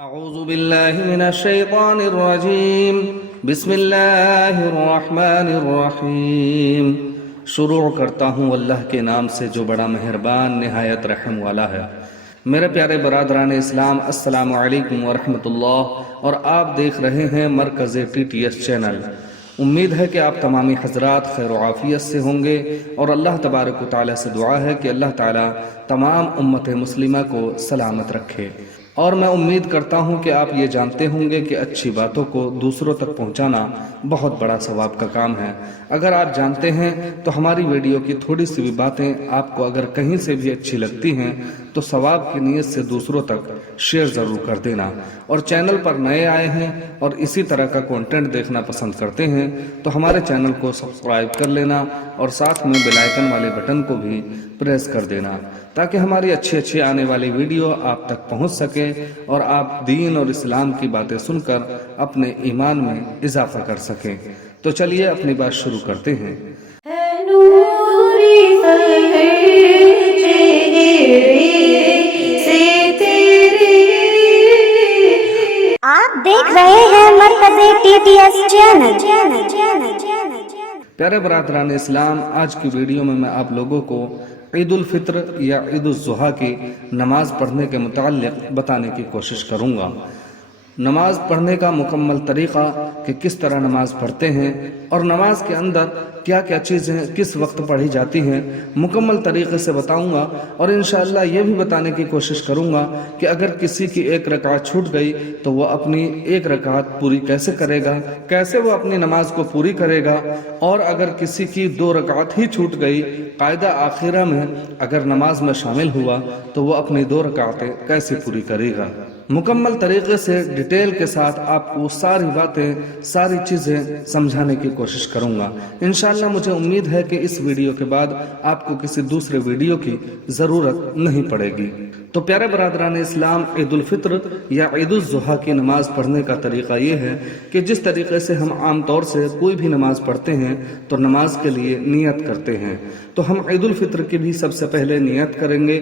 اعوذ باللہ من الشیطان الرجیم بسم اللہ الرحمن الرحیم۔ شروع کرتا ہوں اللہ کے نام سے جو بڑا مہربان نہایت رحم والا ہے۔ میرے پیارے برادران اسلام، السلام علیکم ورحمۃ اللہ، اور آپ دیکھ رہے ہیں مرکز TTS چینل۔ امید ہے کہ آپ تمامی حضرات خیر و عافیت سے ہوں گے، اور اللہ تبارک و تعالیٰ سے دعا ہے کہ اللہ تعالیٰ تمام امت مسلمہ کو سلامت رکھے۔ اور میں امید کرتا ہوں کہ آپ یہ جانتے ہوں گے کہ اچھی باتوں کو دوسروں تک پہنچانا بہت بڑا ثواب کا کام ہے۔ اگر آپ جانتے ہیں تو ہماری ویڈیو کی تھوڑی سی بھی باتیں آپ کو اگر کہیں سے بھی اچھی لگتی ہیں تو ثواب کی نیت سے دوسروں تک شیئر ضرور کر دینا۔ اور چینل پر نئے آئے ہیں اور اسی طرح کا کنٹینٹ دیکھنا پسند کرتے ہیں تو ہمارے چینل کو سبسکرائب کر لینا اور ساتھ میں بیل آئیکن والے بٹن کو بھی پریس کر دینا تاکہ ہماری اچھی آنے والی ویڈیو آپ تک پہنچ سکے اور آپ دین اور اسلام کی باتیں سن کر اپنے ایمان میں اضافہ کر سکیں۔ تو چلیے اپنی بات شروع کرتے ہیں۔ آپ دیکھ رہے ہیں مرکز TTS چینل۔ پیارے برادران اسلام، آج کی ویڈیو میں آپ لوگوں کو عید الفطر یا عید الاضحیٰ کی نماز پڑھنے کے متعلق بتانے کی کوشش کروں گا۔ نماز پڑھنے کا مکمل طریقہ کہ کس طرح نماز پڑھتے ہیں اور نماز کے اندر کیا کیا چیزیں کس وقت پڑھی جاتی ہیں مکمل طریقے سے بتاؤں گا، اور انشاءاللہ یہ بھی بتانے کی کوشش کروں گا کہ اگر کسی کی ایک رکعت چھوٹ گئی تو وہ اپنی ایک رکعت پوری کیسے کرے گا، کیسے وہ اپنی نماز کو پوری کرے گا، اور اگر کسی کی 2 رکعت ہی چھوٹ گئی قاعدہ آخرہ میں اگر نماز میں شامل ہوا تو وہ اپنی 2 رکعتیں کیسے پوری کرے گا۔ مکمل طریقے سے ڈیٹیل کے ساتھ آپ کو ساری باتیں ساری چیزیں سمجھانے کی کوشش کروں گا۔ انشاءاللہ مجھے امید ہے کہ اس ویڈیو کے بعد آپ کو کسی دوسرے ویڈیو کی ضرورت نہیں پڑے گی۔ تو پیارے برادران اسلام، عید الفطر یا عید الاضحیٰ کی نماز پڑھنے کا طریقہ یہ ہے کہ جس طریقے سے ہم عام طور سے کوئی بھی نماز پڑھتے ہیں تو نماز کے لیے نیت کرتے ہیں، تو ہم عید الفطر کی بھی سب سے پہلے نیت کریں گے۔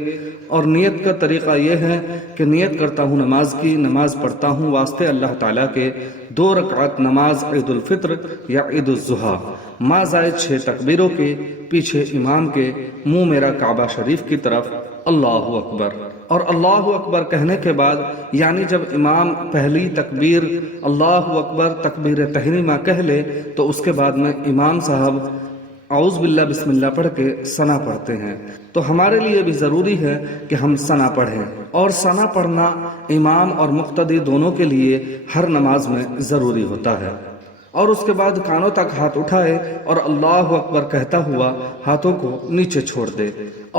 اور نیت کا طریقہ یہ ہے کہ نیت کرتا ہوں نماز کی، نماز پڑھتا ہوں واسطے اللہ تعالیٰ کے، 2 رکعت نماز عید الفطر یا عید الاضحیٰ، ما زائد 6 تکبیروں کے، پیچھے امام کے، منہ میرا کعبہ شریف کی طرف، اللہ اکبر۔ اور اللہ اکبر کہنے کے بعد یعنی جب امام پہلی تکبیر اللہ اکبر تکبیر تحریمہ کہہ لے تو اس کے بعد میں امام صاحب اعوذ باللہ بسم اللہ پڑھ کے ثنا پڑھتے ہیں۔ تو ہمارے لیے بھی ضروری ہے کہ ہم ثنا پڑھیں، اور ثنا پڑھنا امام اور مقتدی دونوں کے لیے ہر نماز میں ضروری ہوتا ہے۔ اور اس کے بعد کانوں تک ہاتھ اٹھائے اور اللہ اکبر کہتا ہوا ہاتھوں کو نیچے چھوڑ دے،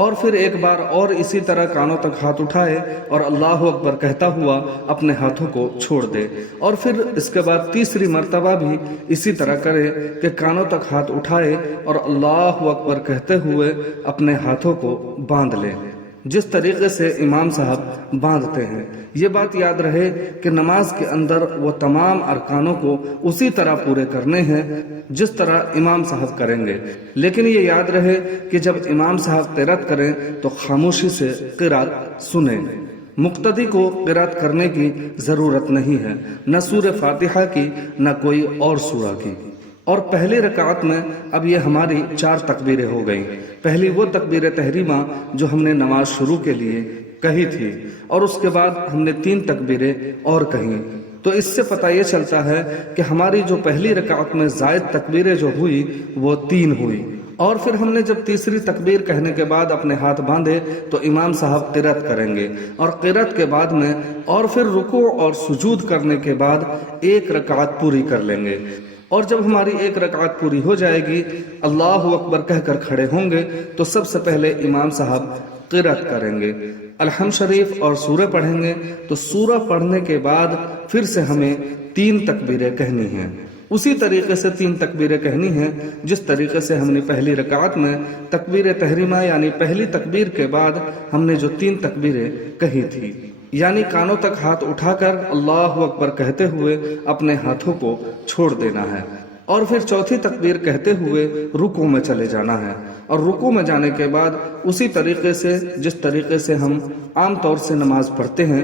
اور پھر ایک بار اور اسی طرح کانوں تک ہاتھ اٹھائے اور اللہ اکبر کہتا ہوا اپنے ہاتھوں کو چھوڑ دے، اور پھر اس کے بعد تیسری مرتبہ بھی اسی طرح کرے کہ کانوں تک ہاتھ اٹھائے اور اللہ اکبر کہتے ہوئے اپنے ہاتھوں کو باندھ لے، جس طریقے سے امام صاحب باندھتے ہیں۔ یہ بات یاد رہے کہ نماز کے اندر وہ تمام ارکانوں کو اسی طرح پورے کرنے ہیں جس طرح امام صاحب کریں گے، لیکن یہ یاد رہے کہ جب امام صاحب قرات کریں تو خاموشی سے قرات سنیں۔ مقتدی کو قرات کرنے کی ضرورت نہیں ہے، نہ سورہ فاتحہ کی نہ کوئی اور سورہ کی۔ اور پہلی رکعت میں اب یہ ہماری 4 تکبیریں ہو گئیں۔ پہلی وہ تکبیر تحریمہ جو ہم نے نماز شروع کے لیے کہی تھی، اور اس کے بعد ہم نے 3 تکبیریں اور کہیں، تو اس سے پتہ یہ چلتا ہے کہ ہماری جو پہلی رکعت میں زائد تکبیریں جو ہوئی وہ 3 ہوئی۔ اور پھر ہم نے جب تیسری تکبیر کہنے کے بعد اپنے ہاتھ باندھے تو امام صاحب قرات کریں گے، اور قرات کے بعد میں اور پھر رکوع اور سجود کرنے کے بعد 1 رکعت پوری کر لیں گے، اور جب ہماری 1 رکعت پوری ہو جائے گی اللہ اکبر کہہ کر کھڑے ہوں گے تو سب سے پہلے امام صاحب قرات کریں گے، الحمد شریف اور سورہ پڑھیں گے، تو سورہ پڑھنے کے بعد پھر سے ہمیں 3 تکبیریں کہنی ہیں، اسی طریقے سے 3 تکبیریں کہنی ہیں جس طریقے سے ہم نے پہلی رکعت میں تکبیر تحریمہ یعنی پہلی تکبیر کے بعد ہم نے جو 3 تکبیریں کہی تھی، یعنی کانوں تک ہاتھ اٹھا کر اللہ اکبر کہتے ہوئے اپنے ہاتھوں کو چھوڑ دینا ہے، اور پھر چوتھی تکبیر کہتے ہوئے رکوع میں چلے جانا ہے، اور رکوع میں جانے کے بعد اسی طریقے سے جس طریقے سے ہم عام طور سے نماز پڑھتے ہیں